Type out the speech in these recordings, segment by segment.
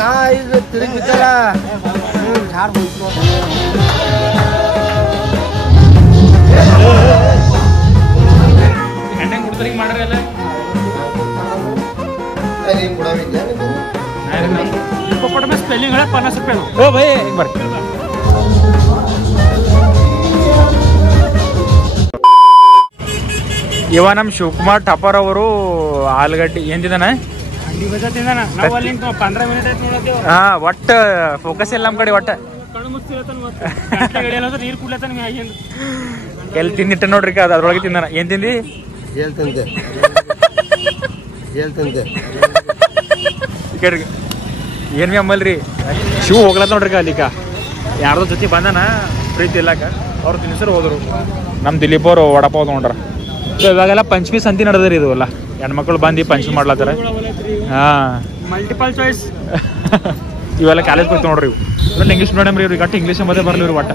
ನಾ ಇದು ತಿರುಗಿ ಬಿದ್ದಲ್ಲ ಝಾಡ್ ಹೋಯ್ತು ಹೆಂಗೆ ಕೊಡ್ತಾರೆ ಮಾಡ್ರಿ ಅಲ್ಲ स्पेलिंग है 50 रुपये ओ भाई एक बार ಇವ ನಮ್ಮ ಶಿವಕುಮಾರ್ ಠಾಪರ್ ಅವರು ಆಲೂಗಡ್ಡೆ ಏನ್ ತಿಂದಾನ ಹಾ ಒಟ್ಟ ಫೋಕಸ್ ಇಲ್ಲ ನಮ್ ಕಡೆ ಒಟ್ಟ ಎಲ್ಲಿ ತಿಂದಿಟ್ಟ ನೋಡ್ರಿ ಅದ್ರೊಳಗೆ ತಿಂದಾನ ಏನ್ ತಿಂದಿ ಏನ್ ಅಮ್ಮಲ್ರಿ ಶಿವ ಹೋಗ್ಲತ್ತ ನೋಡ್ರಿ ಅಲ್ಲಿಕ ಯಾರ್ದೋ ಜೊತೆ ಬಂದನ ಪ್ರೀತಿ ಇಲ್ಲಕ ಅವ್ರು ತಿನ್ಸರು ಹೋದ್ರು ನಮ್ ದಿಲೀಪ್ ಅವರು ವಡಪಾವ್ ತಗೊಂಡ್ರ ಸೊ ಇವಾಗೆಲ್ಲ ಪಂಚಮಿ ಸಂತಿ ನಡೆದ್ರಿ ಇದು ಎಲ್ಲ ಹೆಣ್ಮಕ್ಳು ಬಂದು ಪಂಚಮಿ ಮಾಡ್ಲತ್ತಾರ ಹಾ ಮಲ್ಟಿಪಲ್ ಚಾಯ್ಸ್ ಇವೆಲ್ಲ ಕಾಲೇಜ್ ಹೋಗ್ತು ನೋಡ್ರಿ ಇವು ಇವೆಲ್ಲ ಇಂಗ್ಲೀಷ್ ಮೀಡಿಯಂ ರೀ ಇವ್ರಿಗೆ ಒಟ್ಟು ಇಂಗ್ಲೀಷ್ ಮತ್ತೆ ಬರ್ಲಿ ಇವ್ರು ಒಟ್ಟ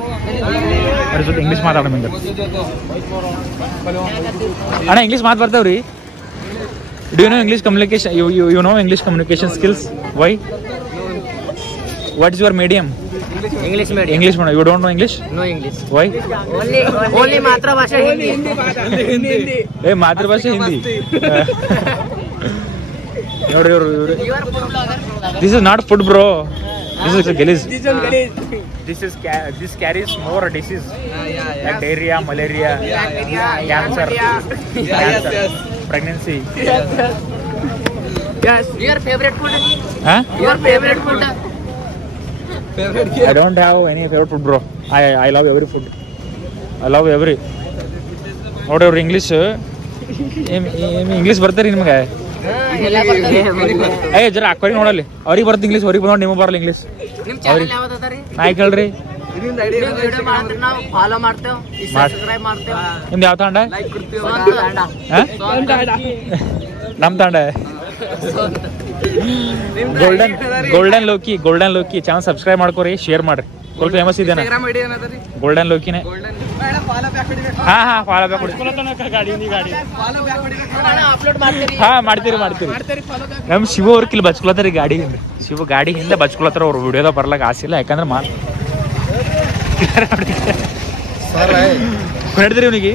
ಅದ್ರ ಜೊತೆ ಇಂಗ್ಲೀಷ್ ಮಾತಾಡೋ ಹಿಂಗೆ ಅಣ್ಣ ಇಂಗ್ಲೀಷ್ ಮಾತು ಬರ್ತಾವ್ರಿ Do you know English communication? You know English communication skills? Why? What is your medium? English medium. English medium. You don't know English? No English. Why? Only Matrabhasha Hindi. Hey, Matrabhasha Hindi. This is not food, bro. This is a gillis. This carries more disease like diarrhea, malaria, cancer, pregnancy. Yes. Your favorite food? Huh? Your favorite food? I don't have any favorite food, bro. I love every food. I love every. Whatever English. English ಬರ್ತಾರೆ ನಿಮಗೆ ಏ ಜರ ಹಾಕೋರಿ ನೋಡಲ್ಲಿ ಅವ್ರಿಗೆ ಬರ್ತ English ಅವ್ರಿಗೆ ಬಂದ್ ನಿಮಗೆ ಬರಲ್ಲ ಇಂಗ್ಲೀಷ್ ನಿಮ್ಮ ಚಾನೆಲ್ ಯಾವುದು ಅದರಿ ನಾ ಕೇಳ್ರಿ ವಿಡಿಯೋ ಮಾಡ್ತೀವಿ ನಾವು ಫಾಲೋ ಮಾಡ್ತೇವೆ ಸಬ್ಸ್ಕ್ರೈಬ್ ಮಾಡ್ತೇವೆ ನಿಮ್ದು ಯಾವ ತಾಂಡ ಲೈಕ್ ಕೊಡ್ತೀವಿ ನಮ್ಮ ತಾಂಡ ಗೋಲ್ಡನ್ ಲೋಕಿ ಚಾನಲ್ ಸಬ್ಸ್ಕ್ರೈಬ್ ಮಾಡ್ಕೋರಿ ಶೇರ್ ಮಾಡ್ರಿ ಸ್ವಲ್ಪ ಫೇಮಸ್ ಇದೇನ ಗೋಲ್ಡನ್ ಲೋಕಿನೇ ಹಾ ಫಾಲೋ ಬ್ಯಾಕ್ ಹಾ ಮಾಡ್ತೀರಿ ನಮ್ ಶಿವ ಅವ್ರ ಕಿಲ್ ಬಚ್ಕೊಳತ್ತಾರ ಗಾಡಿ ಶಿವ ಗಾಡಿ ಹಿಂದೆ ಬಚ್ಕೊಳತ್ತಾರ ಅವ್ರು ವಿಡಿಯೋದ ಬರ್ಲಾಕ ಆಸಿಲ್ಲ ಯಾಕಂದ್ರೆ ಹಿಡಿದ್ರಿ ಇವನಿಗೆ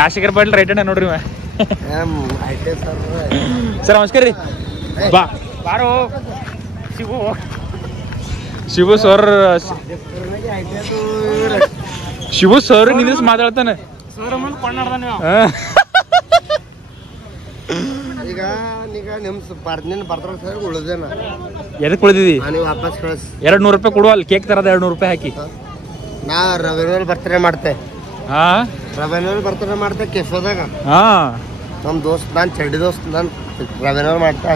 ರಾಜಶೇಖರ್ ಪಾಟೀಲ್ ರೈಟ್ ಹ್ಯಾಂಡ್ ನೋಡ್ರಿ ಸರ್ ನಮಸ್ಕಾರ ರೀ ಬಾರೋ ಶಿವು ಸರ್ ನಿಂದ್ರಿಸಿ ಮಾತಾಡ್ತಾನೆ ಎದಕ್ ಉಳಿದಿದಿ $200 ಕೊಡುವ ಅಲ್ಲಿ ಕೇಕ್ ತರದ $200 ಹಾಕಿ ನಾ ರವಿನೂರ್ ಬರ್ತಡೇ ಮಾಡ್ತೆ ಹಾ ರವಿನೂರ್ ಬರ್ತಡೇ ಮಾಡ್ತೆ ಕೆಫೆದಾಗ ಹಾ ನಮ್ ದೋಸ್ತ್ ನಾನ್ ಚಡ್ಡಿ ದೋಸ್ತ್ ನಾನ್ ರವಿನೂರ್ ಮಾಡ್ತೆ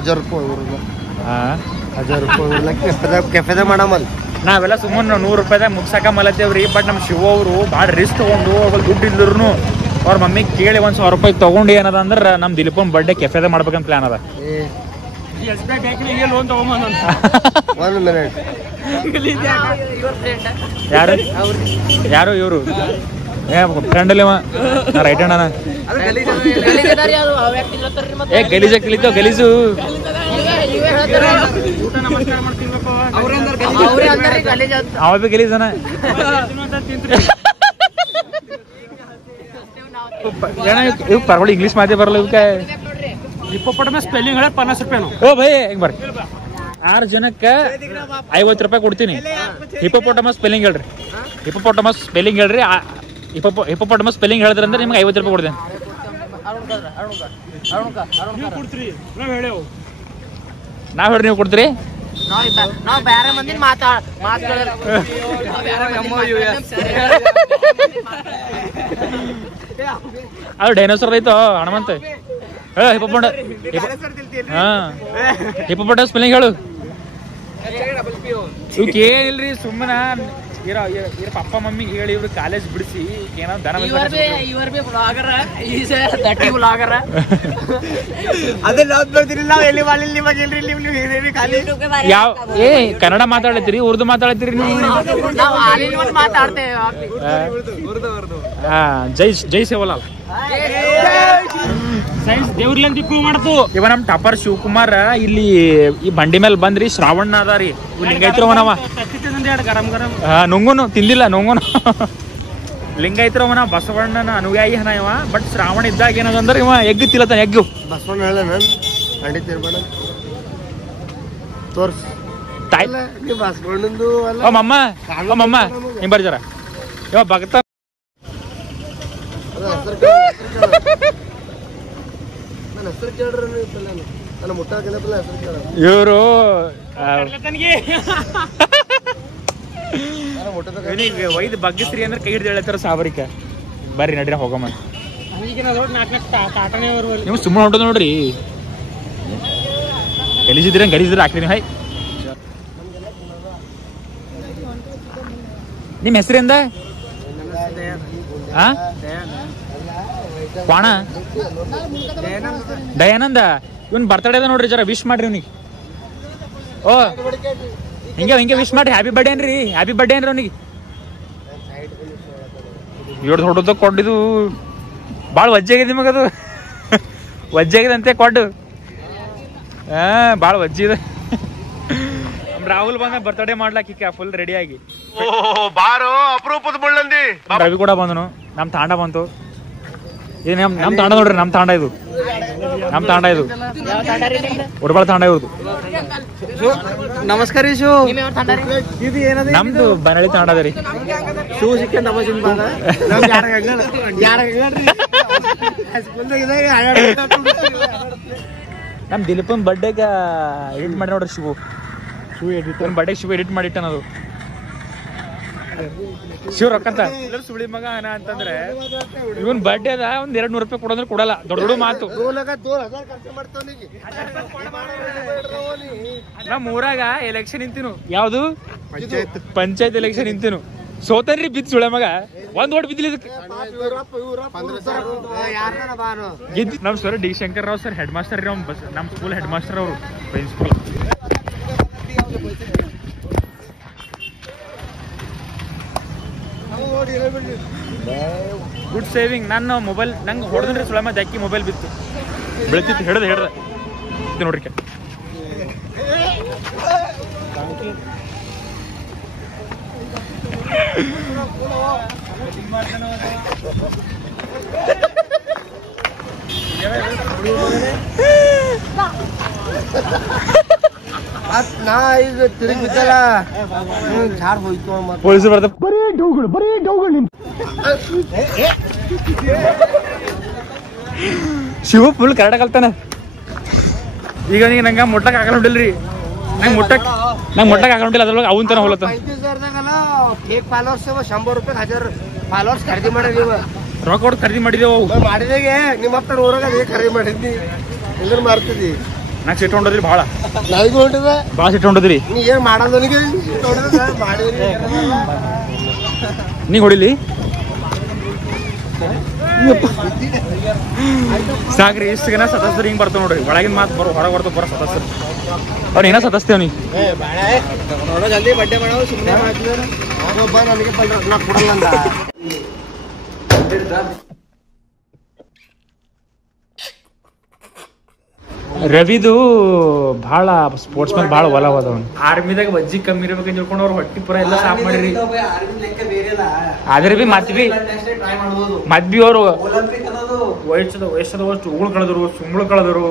$1000 ಕೆಫೆದಾಗ ಮಾಡಮಲ್ ನಾವೆಲ್ಲ ಸುಮ್ಮನೆ $100 ಮುಗ್ಸಾಕ ಮಲತ್ತೇವ್ರಿ ಬಟ್ ನಮ್ ಶಿವ ಅವರು ಭಾಳ ರಿಸ್ಕ್ ತಗೊಂಡು ದುಡ್ಡು ಇಲ್ದ್ರು ಅವ್ರ ಮಮ್ಮಿ ಕೇಳಿ $1,000 ತಗೊಂಡು ಏನದ ಅಂದ್ರೆ ನಮ್ ದಿಲೀಪನ್ ಬರ್ಡೇ ಕೆಫೆದಾಗ ಮಾಡ್ಬೇಕಂತ ಪ್ಲಾನ್ ಅದ ಒಂದು ಮಿನಿಟ್ ಯಾರು ಇವರು ಫ್ರೆಂಡ್ ಅಲ್ಲಿ ರೈಟ್ ಹ್ಯಾಂಡ್ ಏ ಗಲೀಜಾಗ ತಿಳಿತಾವ ಗಲೀಜು ಅವ ಬಿ ಗಲೀಜನ ಇವ್ ಪರವಾಗಿ ಇಂಗ್ಲೀಷ್ ಮಾತೇ ಬರಲ್ಲ ಇವಕ್ಕೆ ಹಿಪ್ಪೋಪೊಟಮಸ್ ಸ್ಪೆಲ್ಲಿಂಗ್ ಹೇಳ $50 ಓ ಭೈ ಹೆಂಗ್ ಬರ್ರಿ 6 ಜನಕ್ಕೆ $50 ಕೊಡ್ತೀನಿ ಹಿಪ್ಪೋಪೊಟಮಸ್ ಸ್ಪೆಲ್ಲಿಂಗ್ ಹೇಳ್ರಿ ಹಿಪ್ಪೋಪೊಟಮಸ್ ಸ್ಪೆಲ್ಲಿಂಗ್ ಹೇಳ್ರಿ ಹಿಪ್ಪೋಪೊಟಮಸ್ ಸ್ಪೆಲ್ಲಿಂಗ್ ಹೇಳಿದ್ರಂದ್ರೆ ನಿಮ್ಗೆ $50 ಕೊಡ್ತೇನೆ ನಾವ್ ಹೇಳ್ರಿ ನೀವು ಕೊಡ್ತೀರಿ ನಾವು ಬೇರೆ ಮಂದಿ ಅದು ಡೈನೋಸರ್ ಐತೋ ಹಣಮಂತ ಹಿಪ್ಪೋಪೊಟಮಸ್ ಸ್ಪೆಲ್ಲಿಂಗ್ ಹೇಳು ಇವ್ ಕೇಳಿಲ್ರಿ ಸುಮ್ಮನ ಇವ್ರ ಪಪ್ಪ ಮಮ್ಮಿ ಹೇಳಿ ಇವ್ರು ಕಾಲೇಜ್ ಬಿಡಿಸಿ ಏನೋ ದನ ಯಾವ ಏ ಕನ್ನಡ ಮಾತಾಡತ್ತೀರಿ ಉರ್ದು ಮಾತಾಡತ್ತೀರಿ ನೀವು ಹಾ ಜೈ ಸೇವಲಾಲ್ ಸೈನ್ಸ್ ದೇವ್ರಿಲ್ಲ ಪ್ರೂವ್ ಮಾಡ್ತು. ಇವ ನಮ್ ಟಾಪರ್ ಶಿವಕುಮಾರ್ ಇಲ್ಲಿ ಈ ಬಂಡಿ ಮೇಲೆ ಬಂದ್ರಿ. ಶ್ರಾವಣ ಅದ ರೀ, ಲಿಂಗಾಯ್ತಿರವನವ ನುಂಗುನು ತಿಂದಿಲ್ಲ ನುಂಗುನು ಲಿಂಗಾಯ್ತಿರವನ ಬಸವಣ್ಣನ ಅನುಯಾಯಿ ಹನ ಇವ. ಬಟ್ ಶ್ರಾವಣ ಇದ್ದಾಗ ಏನದಂದ್ರೆ ಇವ ಎಗ್ಗು ತಿಲ್ಲತಾನ. ಎಗ್ಗು ಬಸವಣ್ಣ ಹೇಳ ನನ್ ಖಂಡಿತ ಇರ್ಬೇಡ ತೋರ್ಸ್ ತಾಯ್ ನೀವು ಬಸವಣ್ಣಂದು ಅಲ್ಲ. ಮಮ್ಮ ನಿಮ್ ಬರ್ಜಾರ ಇವ ಭಕ್ತ. ನನ್ನ ಹೆಸರು ಕೇಳ್ರಿ ನನ್ನ ಮುಟ್ಟಾಕಿಲ್ಲ ಹೆಸರು ಕೇಳ. ಇವರು ಒಯ್ದು ಬಗ್ಗಿಸ್ರಿ ಅಂದ್ರೆ ಕೈ ಹಿಡಿದು ಹೇಳ್ತಾರ ಸಾಬರಿಕ. ಬರ್ರಿ ನಡ್ರಿ ಹೋಗಮ್ಮ. ನೀವು ಸುಮ್ಮನೆ ಹೊಂಟದ ನೋಡ್ರಿ. ಗಲೀಜಿದ್ರ ಗಲೀಜಿದ್ರ ಹಾಕ್ರಿ ನೀವು. ಹೈ ನಿಮ್ಮ ಹೆಸರಿಂದ ಕ್ವಾಣ ದಯಾನಂದ. ಇವನ್ ಬರ್ತಡೇ ಅದ ನೋಡ್ರಿ, ಜರ ವಿಶ್ ಮಾಡ್ರಿ ಅವ್ನಿಗೆ. ಓ ಹಿಂಗೆ ವಿಶ್ ಮಾಡ್ರಿ. ಹ್ಯಾಪಿ ಬರ್ಡೇ ಅನ್ರಿ, ಹ್ಯಾಪಿ ಬರ್ಡೇ ಅನ್ರಿ ಅವ್ನಿಗೆ. ಏಳು ಹೊಡೋದ ಕೊಟ್ಟಿದ್ದು ಭಾಳ ವಜ್ಜಾಗಿದೆ ನಿಮಗದು. ವಜ್ಜಾಗಿದೆ ಅಂತೆ ಕೊಟ್ಟು. ಭಾಳ ವಜ್ಜಿದೆ. ರಾಹುಲ್ ಬಂದ ಬರ್ತಡೇ ಮಾಡ್ಲಾಕ ಫುಲ್ ರೆಡಿ ಆಗಿ. ಬಾರೋ ಅಪರೂಪದ ಮುಳ್ಳಂದಿ. ರವಿ ಕೂಡ ಬಂದನು. ನಮ್ ತಾಂಡ ಬಂತು. ಇದು ನಮ್ ತಾಂಡ ನೋಡ್ರಿ. ನಮ್ ತಾಂಡ ಇದು ಉಡಬಾಳ ತಾಂಡ ಇವ್ರದು. ನಮಸ್ಕಾರ ಶೂ. ಇದು ಏನದ ನಮ್ದು ಬನಳ್ಳಿ ತಾಂಡ ಅದ ರೀ. ಶೂ ಸಿಕ್ಕ ನಮ್ ದಿಲೀಪನ್ ಬರ್ಡೇಗ ಎಡಿಟ್ ಮಾಡಿ ನೋಡ್ರಿ. ಶಿವ ಬರ್ಡೇಗೆ ಶಿವ ಎಡಿಟ್ ಮಾಡಿಟ್ಟ ಅನ್ನೋದು. ಶಿವ ರೊಕ್ಕಂತ ಸುಳಿ ಮಗ ಅನ ಅಂತಂದ್ರೆ ಇವನ್ ಬರ್ಡೇ ಅದ ಒಂದ್ 200 ರೂಪಾಯಿ ಕೊಡೋದ್ರೆ ಕೊಡಲ್ಲ. ದೊಡ್ಡ ದೊಡ್ಡ ಮಾತು. ನಮ್ ಊರಾಗ ಎಲೆಕ್ಷನ್ ನಿಂತಿನು. ಯಾವ್ದು ಪಂಚಾಯತ್ ಎಲೆಕ್ಷನ್ ನಿಂತಿನು. ಸೋತನ್ರಿ ಬಿದ್ದು ಸುಳೆ ಮಗ. ಒಂದ್ ಓಟ್ ಬಿದ್ದಿಲ್ಲ ಇದಕ್ಕೆ. ನಮ್ sir D Shankar Rao sir head master ರೀ. ನಮ್ ಸ್ಕೂಲ್ ಹೆಡ್ ಮಾಸ್ಟರ್ ಅವರು ಪ್ರಿನ್ಸಿಪಲ್. Good saving. ನನ್ನ ಮೊಬೈಲ್ ನಂಗೆ ಹೊಡೆದ್ರಿ ಸುಳಮ ಜಾಕಿ ಮೊಬೈಲ್ ಬಿತ್ತು ಬೆಳಿತಿತ್ತು. ಹಿಡ್ದ ನೋಡ್ರಿ. ನಾ ಈಗ ತಿರುಗಿ ಬಿದ್ದಲ್ಲ ಝಾಡ್ ಹೋಯ್ತು. ಪೊಲೀಸರು ಬರ್ತಾರೆ. ಬರೀ ಡೌಗಳು ಶಿವ ಫುಲ್ ಕರೆಕ್ಟ್ ಕಲ್ತಾನ. ಈಗ ನೀ ನಂಗೆ ಮುಟ್ಟಕ್ ಆಗಲ್ಲ ಹೊಂಟಿಲ್ರಿ. ನಂಗೆ ಮುಟ್ಟಕ್ ಆಗಲ್ಲ ಹೊಂಟಿಲ್ಲ. ಅದ್ರೊಳಗೆ ಅವನ್ ತನ ಹೋಲತ್ತ. ಫೇಕ್ ಫಾಲೋವರ್ಸ್ 100 ರೂಪಾಯಿ 1000 ಫಾಲೋವರ್ಸ್ ಖರೀದಿ ಮಾಡ್ರಿ. ನೀವು ರೊಕ್ಕ ಕೊಟ್ಟು ಖರೀದಿ ಮಾಡಿದೇವು. ಮಾಡಿದಾಗೆ ನಿಮ್ಮ ಹತ್ರ ಊರಾಗ ಅದೇ ಖರೀದಿ ಮಾಡಿದ್ನಿ. ಹೆಂಗ್ ಮಾಡ್ತಿದ್ದಿ? ನಾ ಸಿಟ್ಟು ಹೊಂಡದ್ರಿ ಭಾಳ. ನನಗೂ ಹೊಂಟಿದ ಭಾಳ ಸಿಟ್ಟು ಹೊಂಡದ್ರಿ. ನೀ ಏನ್ ಮಾಡೋದನಿಗೆ ನೀ ಹೊಡಿಲಿ ಸಾಕ್ರಿ. ಇಷ್ಟು ಜನ ಸದಸ್ಯರು ಹಿಂಗ್ ಬರ್ತಾವ ನೋಡ್ರಿ. ಒಳಗಿನ ಮಾತು ಹೊರಗೆ ಬರ್ತಾವ ಬರೋ ಸದಸ್ಯರು. ಅವ್ರು ಏನೋ ಸದಸ್ಯವ್ ನೀ ಜಲ್ದಿ ಬಡ್ಡೆ ಮಾಡೋ ಸುಮ್ಮನೆ ನನಗೆ ನಾ ಕೊಡಲ್ಲ ಅಂದ. ರವಿದು ಭಾಳ ಸ್ಪೋರ್ಟ್ಸ್ ಮ್ಯಾನ್ ಭಾಳ ಒಲ ಅದ. ಅವ್ನು ಆರ್ಮಿದಾಗ ವಜ್ಜಿ ಕಮ್ಮಿ ಇರ್ಬೇಕಂತ ಹೇಳ್ಕೊಂಡು ಅವ್ರು ಹೊಟ್ಟಿ ಪುರ ಎಲ್ಲ ಸಾಫ್ ಮಾಡಿರಿ. ಆದ್ರೆ ಬಿ ಮದ್ಬಿ ಅವರು ವಯಸ್ಸದ ಉಗುಳು ಕಳೆದ್ರು, ಸುಂಗುಳು ಕಳೆದ್ರು,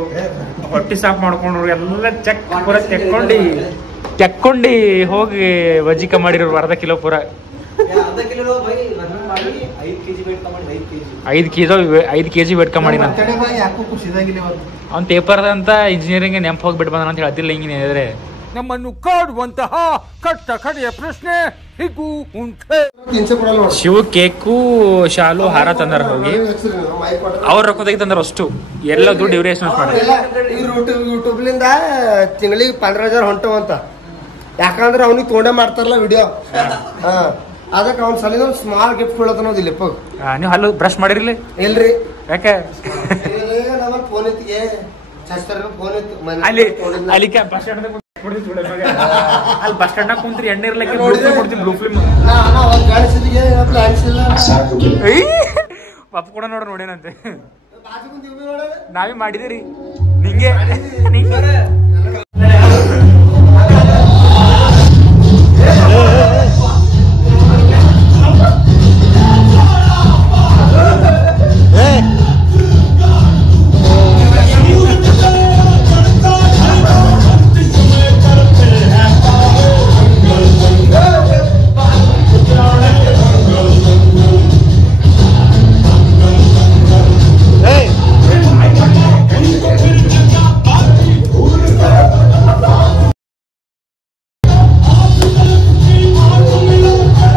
ಹೊಟ್ಟಿ ಸಾಫ್ ಮಾಡ್ಕೊಂಡ್ರು ಎಲ್ಲ ಚೆಕ್ ಪೂರ ತೆಕ್ಕೊಂಡು ಹೋಗಿ ವಜ್ಜಿ ಕಮ್ಮಿ ಮಾಡಿರೋರು. ಅರ್ಧ ಕಿಲೋ ಪೂರ 5 kg ವೇಟ್ ಕಮ್ಮಿ ಮಾಡಿ. ಅವ್ನ ಪೇಪರ್ ಅಂತ ಇಂಜಿನಿಯರಿಂಗ್ ನೆಂಪ್ ಹೋಗ್ಬಿಟ್ಟು ಬಂದ ಅಂತ ಹೇಳ್ತಿಲ್ಲ. ಹಿಂಗೆ ಹೇಳಿದ್ರೆ ನಮ್ಮನ್ನು ಕಾಡುವಂತಹ ಕಡೆಯ ಪ್ರಶ್ನೆ ಹೀಗೂ ಉಂಟೆ. ಶಿವ ಕೇಕು ಶಾಲು ಹಾರ ತಂದಾರ. ಹೋಗಿ ಅವ್ರ ರೊಕ್ಕದಾಗ ತಂದಾರ ಅಷ್ಟು. ಎಲ್ಲ ದುಡ್ಡು ಇವ್ರೆ ಎಸ್ಟಿಮೇಟ್ ಮಾಡಿ. ಯೂಟ್ಯೂಬ್ಲಿಂದ ತಿಂಗಳಿಗೆ 15,000 ಹೊಂಟವಂತ. ಯಾಕಂದ್ರೆ ಅವ್ನಿಗೆ ತೋಂಡೆ ಮಾಡ್ತಾರಲ್ಲ ವಿಡಿಯೋ. ಅದಕ್ಕೆ ಅವ್ನ ಸಲ ಸ್ಮಾಲ್ ಗಿಫ್ಟ್ ಕೊಡೋದು ನಾವು ದಿಲೀಪ. ನೀವು ಹಲ್ಲು ಬ್ರಷ್ ಮಾಡಿರ್ಲಿ ಇಲ್ರಿ? ಯಾಕೆ ಫೋನ್ ಇತ್ತಿಗೆ ಫೋನ್ ಇತ್ತು ಅಲ್ಲಿ ಅಲ್ಲಿ ಬಸ್ ಸ್ಟ್ಯಾಂಡ್ ಅಲ್ಲಿ ಬಸ್ ಸ್ಟ್ಯಾಂಡ್ ಕುಂತ್ರಿ ಎಣ್ಣೆ ಇರ್ಲಿಕ್ಕೆ ಕೊಡ್ತೀನಿ ಬ್ಲೂ ಫಿಲ್ಮ್. ಪಪ್ಪ ಕೂಡ ನೋಡೇನಂತೆ ಬಾಜು ಕುಂತ ಇವ್ ನೋಡ ನಾವೇ ಮಾಡಿದಿರಿ ನಿಂಗೆ ನಿಂಗೆ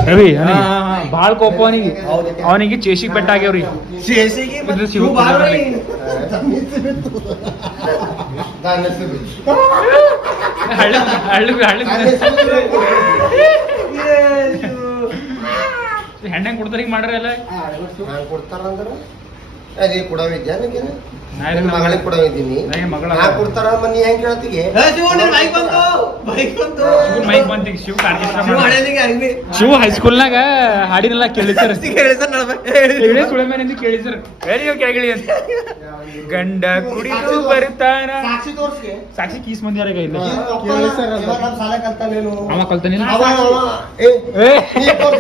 ರವಿ ಬಾಳ್ ಕೋಪ ಅವನಿಗೆ ಚೇಸಿಗೆ ಬೆಟ್ಟ ಆಗ್ಯಾವ್ರಿ ಹೆಣ್ಣಂಗ್ ಕೊಡ್ತಾರ ಈಗ ಮಾಡ್ರಿ ಎಲ್ಲ ಕೊಡ್ತಾರಂದ್ರ ಅದೇ ಕೊಡವಿದ್ಯಾ ಮಗಳಿಗೆ ಕೊಡವಿದ್ದೀನಿ ಕೊಡ್ತಾರ ಮನಿ ಹೆಂಗ್ ಕೇಳತ್ತಿಗೆ ಶಿವ ಹೈಸ್ಕೂಲ್ನಾಗ ಹಾಡಿನೆಲ್ಲ ಕೇಳಿಸರ್ ಕೇಳಿಸರ್ ಕೇಳಿ ಅಂತ ಗಂಡ ಕುಡಿದು ಬರ್ತಾನ ಸಾಕ್ಷಿ ಕೀಸ್ ಮಂದಿ ಯಾರಾಗ ಇಲ್ಲ ಅವ ಕಲ್ತಾನಿಲ್ಲ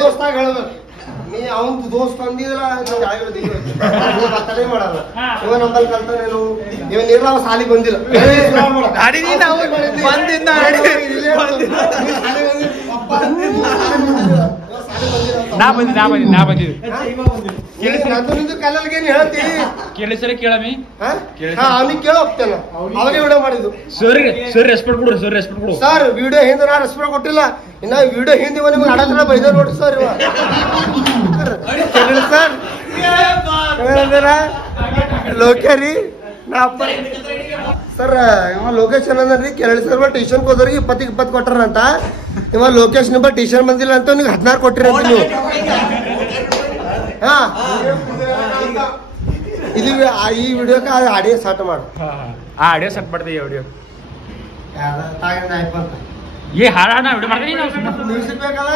ದೋಸ್ತಾಗ ಹೇಳ್ಬೇಕು ನೀ ಅವನ್ ದೋಸ್ತ್ ಅಂದಿದ್ರ ಬತ್ತನೆ ಮಾಡಲ್ಲ ಇವ ನಂಬಲ್ಲಿ ಕಲ್ತಾನೇನು ಇವ ನೀರ ಸಾಲಿಗೆ ಬಂದಿಲ್ಲ ನಾ ಬಂದಿದ್ದು ಕಲ್ಲಲ್ಗೇನು ಹೇಳ್ತೀವಿ ಕೇಳಿಸರ ಕೇಳಮಿ ಅವನಿಗೆ ಕೇಳ ಹೋಗ್ತೇನೆ ಅವನಿಗೆ ವಿಡಿಯೋ ಮಾಡಿದ್ದು ಸರ್ ರೆಸ್ಪೆಕ್ಟ್ ಕೊಡ್ರಿ ಸರ್ ರೆಸ್ಪೆಕ್ಟ್ ಕೊಡು ಸರ್ ವಿಡಿಯೋ ಹಿಂದೆ ನಾ ರೆಸ್ಪೆಕ್ಟ್ ಕೊಟ್ಟಿಲ್ಲ ಇನ್ನ ವಿಡಿಯೋ ಹಿಂದೆ ನಿಮ್ಗೆ ಆಡತ್ರ ಬೈದ ನೋಡ್ರಿ ಸರ್ ಇವ ಸರ್ ಲೋಕೇರಿ ಸರ್ ಇವ ಲೋಕೇಶನ್ ಅಂದ್ರಿ ಕೆರಳಿ ಸರ್ ಟ್ಯೂಷನ್ ಹೋದ್ರಿಗೆ 20 ಕೊಟ್ಟಾರಂತ ಇವ ಲೋಕೇಶ್ ನಿಂಬ ಟ್ಯೂಷನ್ ಬಂದಿಲ್ಲ ಅಂತ ನೀವು 16 ಕೊಟ್ಟಿರಿ ಅಂತ ನೀವು ಹಾ ಇದು ಈ ವಿಡಿಯೋಕ್ಕೆ ಆಡಿಯೋ ಸ್ಟಾರ್ಟ್ ಮಾಡು ಆಡಿಯೋ ಸೆಟ್ ಮಾಡ್ತೀವಿ ವಿಡಿಯೋ ಏ ಹಾಡ ವಿಡಿಯೋ ಮಾಡ್ತೀನಿ ಮ್ಯೂಸಿಕ್ ಬೇಕಲ್ಲ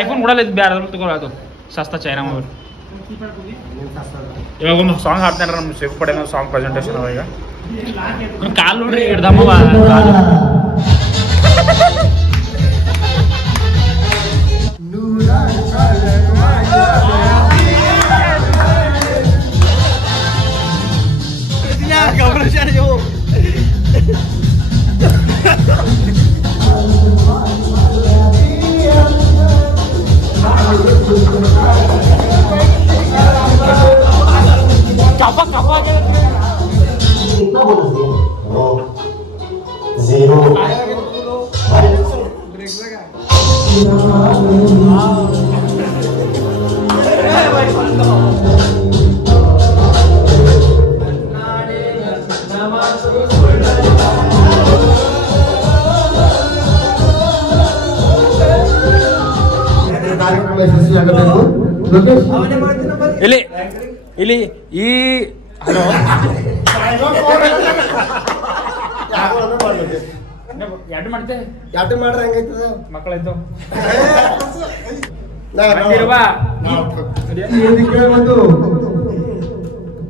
ಐಫೋನ್ ಕೊಡಲ್ಲ ಇದು ಬೇರೆ ತಗೊಳ್ಳೋ ಅದು ಸಸ್ತಾ ಚೈನಾ ಮೊಬೈಲ್ ಇವಾಗ ಒಂದು ಸಾಂಗ್ ಹಾಡ್ತಾನೆ ನಮ್ಮ ಸೇಫ್ ಪಡೆ ಸಾಂಗ್ ಪ್ರೆಸೆಂಟೇಷನ್ ಅವ ಈಗ ಕಾಲ್ ನೋಡ್ರಿ ಹಿಡ್ದಮ್ಮ कितना बोनस दिया? 0 ಇಲ್ಲಿ ಈ ಹಲೋ ಯಾಟ ಮಾಡ್ರೆ ಹೆಂಗೈತದ ಮಕ್ಕಳಾಯ್ತು ಒಂದು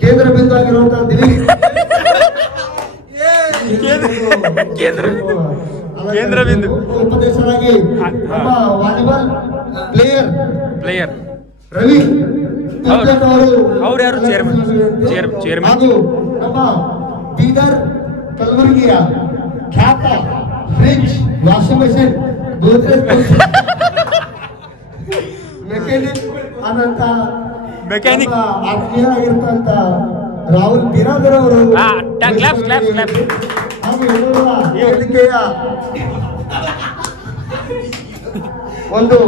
ಕೇಂದ್ರ ಬಿಂದು ಆಗಿರುವಂತಹ ದಿಲೀಪ್ ಕೇಂದ್ರ ಬಿಂದು ಉಪದೇಶರಾಗಿ ನಮ್ಮ ವಾಲಿಬಾಲ್ ಪ್ಲೇಯರ್ ರವಿ ಅವ್ರು ಯಾರು ಚೇರ್ಮನ್ ಹಾಗೂ ನಮ್ಮ ಬೀದರ್ ಕಲಬುರಗಿಯ ಖ್ಯಾತ ಫ್ರಿಡ್ಜ್ ವಾಷಿಂಗ್ ಮಷಿನ್ ಮೆಕ್ಯಾನಿಕ್ ಆತ್ಮೀಯರಾಗಿರ್ತಂತ ರಾಹುಲ್ ಬಿರಾದರ್ ಅವರು ವೇದಿಕೆಯ ಒಂದು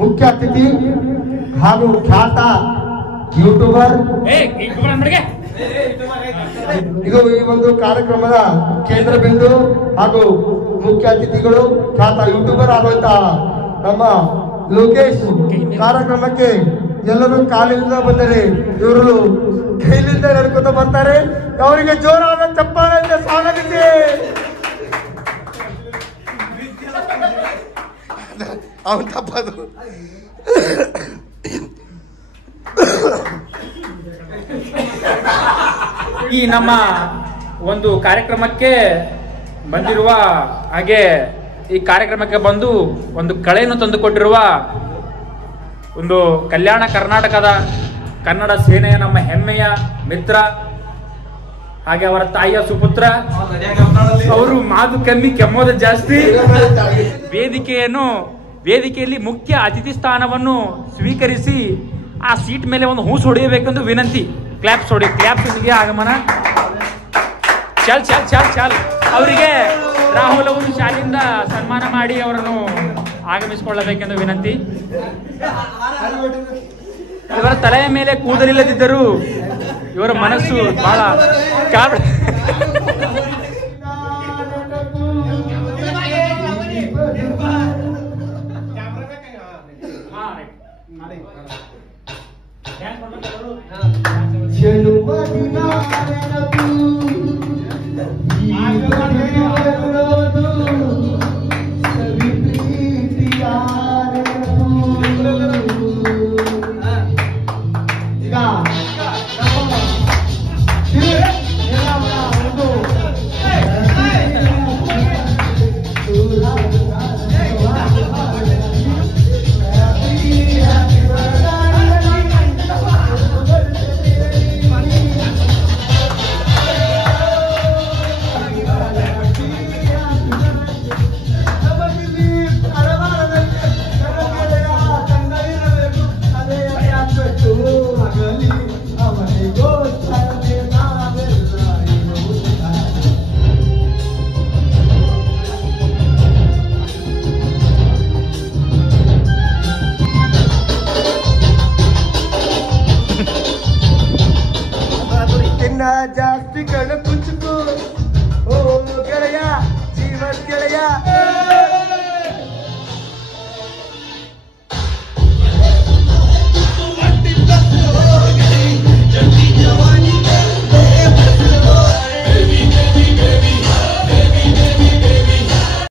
ಮುಖ್ಯ ಅತಿಥಿ ಹಾಗೂ ಖ್ಯಾತ ಯೂಟ್ಯೂಬರ್ ಇದು ಈ ಒಂದು ಕಾರ್ಯಕ್ರಮದ ಕೇಂದ್ರ ಬಿಂದು ಹಾಗೂ ಮುಖ್ಯ ಅತಿಥಿಗಳು ಖ್ಯಾತ ಯೂಟ್ಯೂಬರ್ ಆಗುವಂತಹ ನಮ್ಮ ಲೋಕೇಶ್ ಕಾರ್ಯಕ್ರಮಕ್ಕೆ ಎಲ್ಲರೂ ಕಾಲಿಂದ ಬಂದರೆ ಇವರು ಕೈಲಿಂದ ನಡ್ಕೊತ ಬರ್ತಾರೆ. ಅವರಿಗೆ ಜೋರಾದ ಚಪ್ಪಾಳೆಯಿಂದ ಸ್ವಾಗತಿಸಿ. ಅವನ್ ತಪ್ಪದು ಈ ನಮ್ಮ ಒಂದು ಕಾರ್ಯಕ್ರಮಕ್ಕೆ ಬಂದಿರುವ ಹಾಗೆ ಈ ಕಾರ್ಯಕ್ರಮಕ್ಕೆ ಬಂದು ಒಂದು ಕಳೆಯನ್ನು ತಂದುಕೊಟ್ಟಿರುವ ಒಂದು ಕಲ್ಯಾಣ ಕರ್ನಾಟಕದ ಕನ್ನಡ ಸೇನೆಯ ನಮ್ಮ ಹೆಮ್ಮೆಯ ಮಿತ್ರ ಹಾಗೆ ಅವರ ತಾಯಿಯ ಸುಪುತ್ರ, ಅವರು ಮಾತು ಕಮ್ಮಿ ಕೆಮ್ಮೋದು ಜಾಸ್ತಿ. ವೇದಿಕೆಯಲ್ಲಿ ಮುಖ್ಯ ಅತಿಥಿ ಸ್ಥಾನವನ್ನು ಸ್ವೀಕರಿಸಿ ಆ ಸೀಟ್ ಮೇಲೆ ಒಂದು ಹೂಸ್ ಹೊಡೆಯಬೇಕೆಂದು ವಿನಂತಿ. ಕ್ಲಾಪ್ಸ್ ಹೊಡೆಗೆ ಆಗಮನ. ಚಲ್ ಅವರಿಗೆ ರಾಹುಲ್ ಅವರು ಶಾಲೆಯಿಂದ ಸನ್ಮಾನ ಮಾಡಿ ಅವರನ್ನು ಆಗಮಿಸಿಕೊಳ್ಳಬೇಕೆಂದು ವಿನಂತಿ. ಇವರ ತಲೆಯ ಮೇಲೆ ಕೂದಲಿಲ್ಲದಿದ್ದರೂ ಇವರ ಮನಸ್ಸು ಬಹಳ ಜಾಸ್ತಿ ಕಣ ಕುಚ್ಚು ಓ ಗೆಳೆಯ ಜೀವನ್ ಗೆಳೆಯ